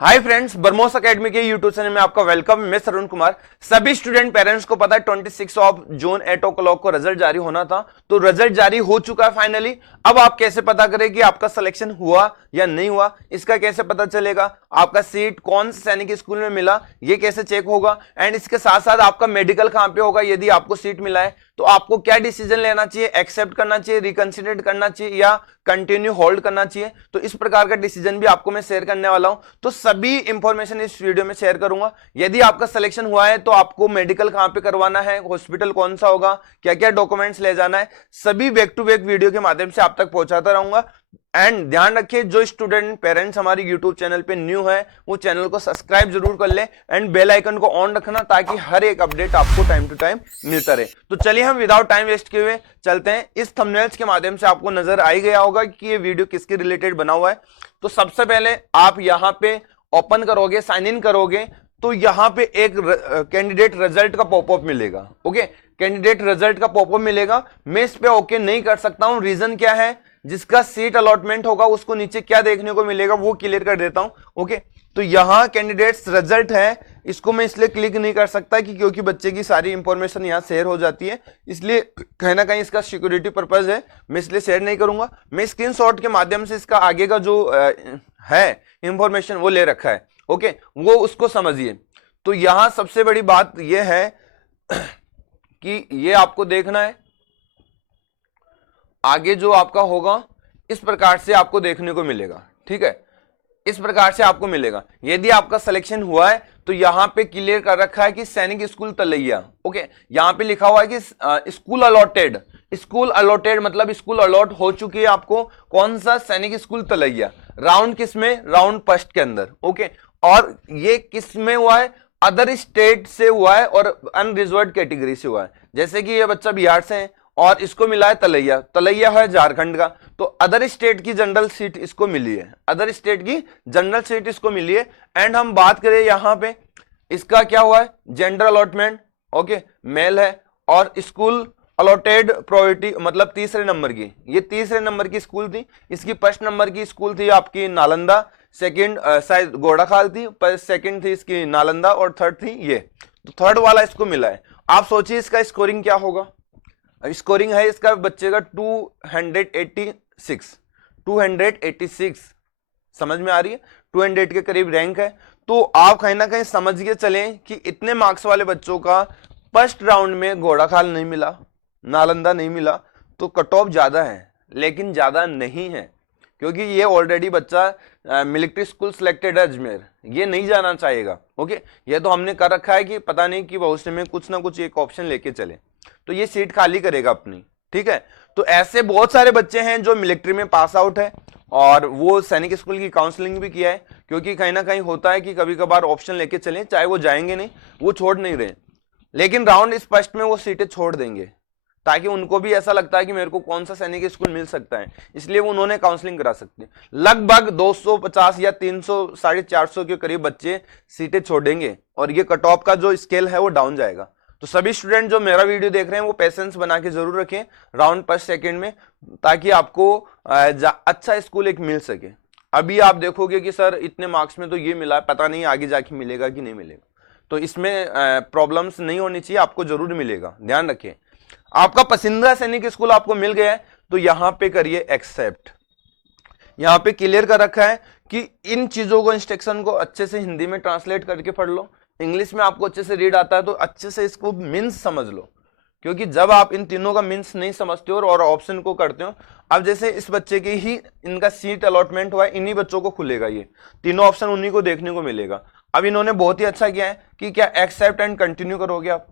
Hi friends, बरमोस academy के YouTube channel में आपका वेलकम। मैं अरुण कुमार। सभी स्टूडेंट पेरेंट्स को पता है 26 ऑफ जून 8 ओ क्लॉक को रिजल्ट जारी होना था, तो रिजल्ट जारी हो चुका है फाइनली। अब आप कैसे पता करें कि आपका सिलेक्शन हुआ या नहीं हुआ, इसका कैसे पता चलेगा, आपका सीट कौन से सैनिक स्कूल में मिला ये कैसे चेक होगा, एंड इसके साथ साथ आपका मेडिकल कहां पे होगा, यदि आपको सीट मिला है तो आपको क्या डिसीजन लेना चाहिए, एक्सेप्ट करना चाहिए, रिकंसिडर करना चाहिए या कंटिन्यू होल्ड करना चाहिए। तो इस प्रकार का डिसीजन भी आपको मैं शेयर करने वाला हूं। तो सभी इंफॉर्मेशन इस वीडियो में शेयर करूंगा। यदि आपका सिलेक्शन हुआ है तो आपको मेडिकल कहां पे करवाना है, हॉस्पिटल कौन सा होगा, क्या क्या डॉक्यूमेंट्स ले जाना है, सभी बैक टू बैक वीडियो के माध्यम से आप तक पहुंचाता रहूंगा। एंड ध्यान रखिए, जो स्टूडेंट पेरेंट्स हमारे यूट्यूब चैनल पे न्यू है वो चैनल को सब्सक्राइब जरूर कर ले एंड बेल आइकन को ऑन रखना, ताकि हर एक अपडेट आपको टाइम टू टाइम मिलता रहे। तो चलिए हम विदाउट टाइम वेस्ट किए हुए चलते हैं। इस थंबनेल्स के माध्यम से आपको नजर आ ही गया होगा कि ये वीडियो किसके रिलेटेड बना हुआ है। तो सबसे पहले आप यहाँ पे ओपन करोगे, साइन इन करोगे, तो यहाँ पे एक कैंडिडेट रिजल्ट का पॉपअप मिलेगा। ओके, कैंडिडेट रिजल्ट का पॉपअप मिलेगा। मैं इस पे ओके नहीं कर सकता हूं। रीजन क्या है, जिसका सीट अलॉटमेंट होगा उसको नीचे क्या देखने को मिलेगा वो क्लियर कर देता हूं। ओके, तो यहां कैंडिडेट्स रिजल्ट है, इसको मैं इसलिए क्लिक नहीं कर सकता कि क्योंकि बच्चे की सारी इंफॉर्मेशन यहां शेयर हो जाती है, इसलिए कहीं ना कहीं इसका सिक्योरिटी पर्पज है, मैं इसलिए शेयर नहीं करूंगा। मैं स्क्रीनशॉट के माध्यम से इसका आगे का जो है इंफॉर्मेशन वो ले रखा है। ओके, वो उसको समझिए। तो यहां सबसे बड़ी बात यह है कि ये आपको देखना है, आगे जो आपका होगा इस प्रकार से आपको देखने को मिलेगा। ठीक है, इस प्रकार से आपको मिलेगा। यदि आपका सिलेक्शन हुआ है तो यहां पे क्लियर कर रखा है कि सैनिक स्कूल तलैया। ओके, यहां पे लिखा हुआ है कि स्कूल अलॉटेड। स्कूल अलॉटेड मतलब स्कूल अलॉट हो चुकी है आपको। कौन सा? सैनिक स्कूल तलैया। राउंड किस में? राउंड फर्स्ट के अंदर। ओके, और ये किस में हुआ है? अदर स्टेट से हुआ है और अनरिजर्व्ड कैटेगरी से हुआ है। जैसे कि ये बच्चा बिहार से है और इसको मिला है तलैया, तलैया है झारखंड का, तो अदर स्टेट की जनरल सीट इसको मिली है, अदर स्टेट की जनरल सीट इसको मिली है। एंड हम बात करें यहां पे इसका क्या हुआ है, जेंडर अलॉटमेंट। ओके, मेल है, और स्कूल अलॉटेड प्रायोरिटी मतलब तीसरे नंबर की, ये तीसरे नंबर की स्कूल थी। इसकी फर्स्ट नंबर की स्कूल थी आपकी नालंदा, सेकंड शायद घोड़ाखाल थी, पर सेकंड थी इसकी नालंदा और थर्ड थी ये, तो थर्ड वाला इसको मिला है। आप सोचिए इसका स्कोरिंग क्या होगा। स्कोरिंग है इसका बच्चे का 286, समझ में आ रही है, 200 के करीब रैंक है। तो आप कहीं ना कहीं समझ के चलें कि इतने मार्क्स वाले बच्चों का फर्स्ट राउंड में घोड़ाखाल नहीं मिला, नालंदा नहीं मिला, तो कट ऑफ ज्यादा है, लेकिन ज्यादा नहीं है, क्योंकि ये ऑलरेडी बच्चा मिलिट्री स्कूल सिलेक्टेड है अजमेर, ये नहीं जाना चाहेगा। ओके, ये तो हमने कर रखा है कि पता नहीं कि भविष्य में कुछ ना कुछ एक ऑप्शन लेके चले, तो ये सीट खाली करेगा अपनी। ठीक है, तो ऐसे बहुत सारे बच्चे हैं जो मिलिट्री में पास आउट है और वो सैनिक स्कूल की काउंसलिंग भी किया है, क्योंकि कहीं ना कहीं होता है कि कभी कभार ऑप्शन लेके चले, चाहे वो जाएंगे नहीं, वो छोड़ नहीं रहे, लेकिन राउंड इस फर्स्ट में वो सीटें छोड़ देंगे, ताकि उनको भी ऐसा लगता है कि मेरे को कौन सा सैनिक स्कूल मिल सकता है, इसलिए वो उन्होंने काउंसलिंग करा सकते हैं। लगभग 250 या 300 450 के करीब बच्चे सीटें छोड़ेंगे और ये कट ऑफ का जो स्केल है वो डाउन जाएगा। तो सभी स्टूडेंट जो मेरा वीडियो देख रहे हैं वो पेशेंस बना के जरूर रखें राउंड फर्स्ट सेकंड में, ताकि आपको अच्छा स्कूल एक मिल सके। अभी आप देखोगे कि सर इतने मार्क्स में तो ये मिला, पता नहीं आगे जाके मिलेगा कि नहीं मिलेगा, तो इसमें प्रॉब्लम्स नहीं होनी चाहिए, आपको जरूर मिलेगा, ध्यान रखिए। आपका पसंदीदा सैनिक स्कूल आपको मिल गया है तो यहां पे करिए एक्सेप्ट। यहां पे क्लियर कर रखा है कि इन चीजों को, इंस्ट्रक्शन को अच्छे से हिंदी में ट्रांसलेट करके पढ़ लो, इंग्लिश में आपको अच्छे से रीड आता है तो अच्छे से इसको मीन्स समझ लो, क्योंकि जब आप इन तीनों का मीन्स नहीं समझते हो और ऑप्शन को करते हो, अब जैसे इस बच्चे की ही इनका सीट अलॉटमेंट हुआ है, इन्हीं बच्चों को खुलेगा, ये तीनों ऑप्शन उन्हीं को देखने को मिलेगा। अब इन्होंने बहुत ही अच्छा किया है कि क्या एक्सेप्ट एंड कंटिन्यू करोगे आप,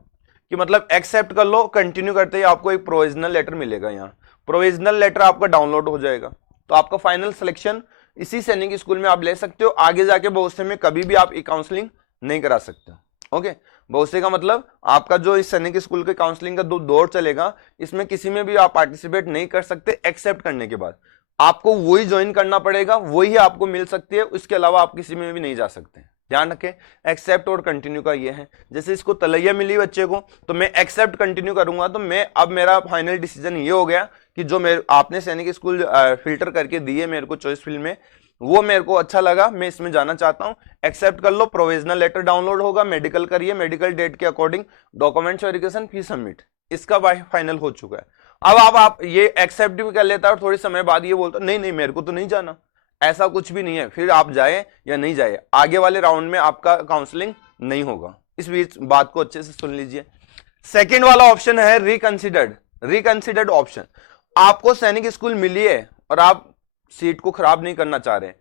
कि मतलब एक्सेप्ट कर लो, कंटिन्यू करते ही आपको एक प्रोविजनल लेटर मिलेगा, यहाँ प्रोविजनल लेटर आपका डाउनलोड हो जाएगा, तो आपका फाइनल सिलेक्शन इसी सैनिक स्कूल में आप ले सकते हो। आगे जाके भविष्य में कभी भी आप ई काउंसलिंग नहीं करा सकते। ओके, भविष्य का मतलब आपका जो इस सैनिक स्कूल के काउंसलिंग का दौर चलेगा, इसमें किसी में भी आप पार्टिसिपेट नहीं कर सकते। एक्सेप्ट करने के बाद आपको वही ज्वाइन करना पड़ेगा, वही आपको मिल सकती है, उसके अलावा आप किसी में भी नहीं जा सकते। ध्यान रखें, एक्सेप्ट और कंटिन्यू का ये है। जैसे इसको तलैया मिली बच्चे को, तो मैं एक्सेप्ट कंटिन्यू करूंगा, तो मैं अब मेरा फाइनल डिसीजन ये हो गया कि जो आपने सैनिक स्कूल फिल्टर करके दिए मेरे को चॉइस फील्ड में, वो मेरे को अच्छा लगा, मैं इसमें जाना चाहता हूं, एक्सेप्ट कर लो। प्रोविजनल लेटर डाउनलोड होगा, मेडिकल करिए, मेडिकल डेट के अकॉर्डिंग डॉक्यूमेंट्स वेरिफिकेशन, फी सबमिट, इसका फाइनल हो चुका है। अब आप ये एक्सेप्ट भी कर लेता है और थोड़ी समय बाद ये बोलता नहीं नहीं मेरे को तो नहीं जाना, ऐसा कुछ भी नहीं है। फिर आप जाए या नहीं जाए, आगे वाले राउंड में आपका काउंसलिंग नहीं होगा। इस बीच बात को अच्छे से सुन लीजिए। सेकेंड वाला ऑप्शन है रिकंसिडर्ड ऑप्शन। आपको सैनिक स्कूल मिली है और आप सीट को खराब नहीं करना चाह रहे,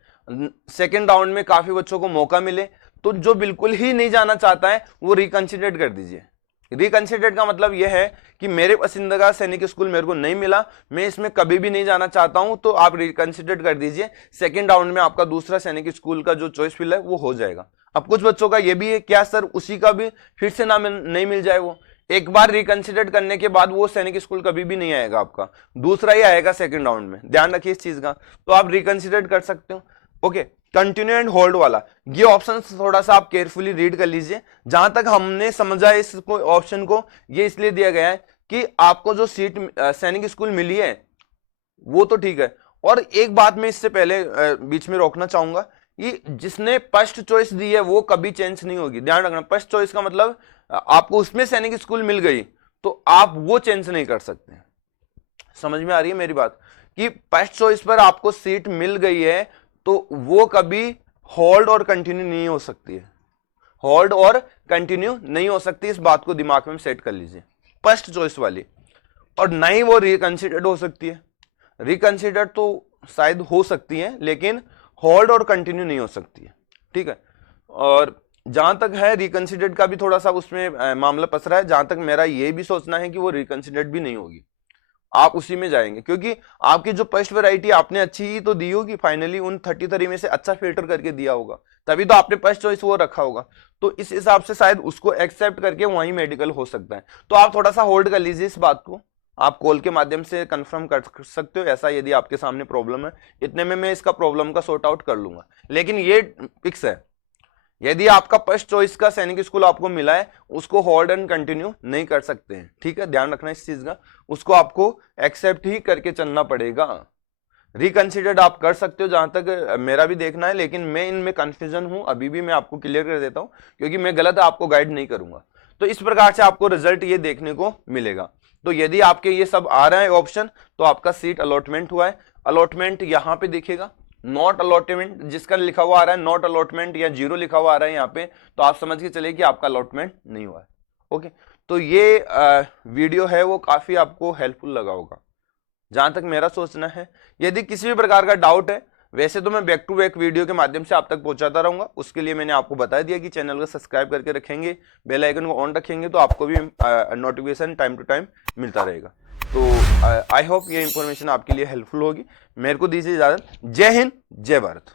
सेकेंड राउंड में काफी बच्चों को मौका मिले, तो जो बिल्कुल ही नहीं जाना चाहता है वो रिकंसिडर्ड कर दीजिए। रिकंसिडर्ड का मतलब यह है कि मेरे पसंदीदा सैनिक स्कूल मेरे को नहीं मिला, मैं इसमें कभी भी नहीं जाना चाहता हूं, तो आप रिकंसिडर्ड कर दीजिए। सेकेंड राउंड में आपका दूसरा सैनिक स्कूल का जो चॉइस फिल है वो हो जाएगा। अब कुछ बच्चों का ये भी है, क्या सर उसी का भी फिर से नहीं मिल जाए? वो एक बार रिकंसिडर करने के बाद वो सैनिक स्कूल कभी भी नहीं आएगा, आपका दूसरा ही आएगा सेकंड राउंड में, ध्यान रखिए इस चीज का। तो आप रिकंसिडर कर सकते हो। ओके, कंटिन्यू एंड होल्ड वाला, ये ऑप्शन थोड़ा सा आप केयरफुली रीड कर लीजिए। जहां तक हमने समझा इस ऑप्शन को, ये इसलिए दिया गया है कि आपको जो सीट सैनिक स्कूल मिली है वो तो ठीक है, और एक बात मैं इससे पहले बीच में रोकना चाहूंगा कि जिसने फर्स्ट चॉइस दी है वो कभी चेंज नहीं होगी। ध्यान रखना, फर्स्ट चॉइस का मतलब आपको उसमें सैनिक स्कूल मिल गई तो आप वो चेंज नहीं कर सकते। समझ में आ रही है मेरी बात? कि फर्स्ट चॉइस पर आपको सीट मिल गई है तो वो कभी होल्ड और कंटिन्यू नहीं हो सकती है, होल्ड और कंटिन्यू नहीं हो सकती। इस बात को दिमाग में सेट कर लीजिए, फर्स्ट चॉइस वाली। और ना ही वो रिकंसिडर्ड हो सकती है। रिकंसिडर्ड तो शायद हो सकती है लेकिन होल्ड और कंटिन्यू नहीं हो सकती है, ठीक है। और जहां तक है रिकंसिडर्ड का भी थोड़ा सा उसमें मामला पसरा है, जहां तक मेरा ये भी सोचना है कि वो रिकंसिडर्ड भी नहीं होगी, आप उसी में जाएंगे, क्योंकि आपकी जो फर्स्ट वैरायटी आपने अच्छी ही तो दी होगी, फाइनली उन 33 में से अच्छा फिल्टर करके दिया होगा, तभी तो आपने फर्स्ट चॉइस वो रखा होगा। तो इस हिसाब से शायद उसको एक्सेप्ट करके वहीं मेडिकल हो सकता है। तो आप थोड़ा सा होल्ड कर लीजिए इस बात को, आप कॉल के माध्यम से कंफर्म कर सकते हो ऐसा, यदि आपके सामने प्रॉब्लम है। इतने में मैं इसका प्रॉब्लम का सॉर्ट आउट कर लूंगा। लेकिन ये फिक्स है, यदि आपका फर्स्ट चॉइस का सैनिक स्कूल आपको मिला है उसको होल्ड एंड कंटिन्यू नहीं कर सकते हैं, ठीक है, ध्यान रखना इस चीज का। उसको आपको एक्सेप्ट ही करके चलना पड़ेगा। रिकंसिडर्ड आप कर सकते हो जहां तक मेरा भी देखना है, लेकिन मैं इनमें कंफ्यूजन हूं, अभी भी मैं आपको क्लियर कर देता हूं, क्योंकि मैं गलत आपको गाइड नहीं करूंगा। तो इस प्रकार से आपको रिजल्ट ये देखने को मिलेगा। तो यदि आपके ये सब आ रहा है ऑप्शन तो आपका सीट अलॉटमेंट हुआ है। अलॉटमेंट यहां पे दिखेगा, नॉट अलॉटमेंट जिसका लिखा हुआ आ रहा है, नॉट अलॉटमेंट या 0 लिखा हुआ आ रहा है यहाँ पे, तो आप समझ के चलिए कि आपका अलॉटमेंट नहीं हुआ है। ओके, तो ये वीडियो है वो काफी आपको हेल्पफुल लगा होगा, जहां तक मेरा सोचना है। यदि किसी भी प्रकार का डाउट है, वैसे तो मैं बैक टू बैक वीडियो के माध्यम से आप तक पहुंचाता रहूंगा, उसके लिए मैंने आपको बता दिया कि चैनल को सब्सक्राइब करके रखेंगे, बेल आइकन को ऑन रखेंगे तो आपको भी नोटिफिकेशन टाइम टू टाइम मिलता रहेगा। तो आई होप ये इंफॉर्मेशन आपके लिए हेल्पफुल होगी। मेरे को दीजिए इजाजत। जय हिंद, जय भारत।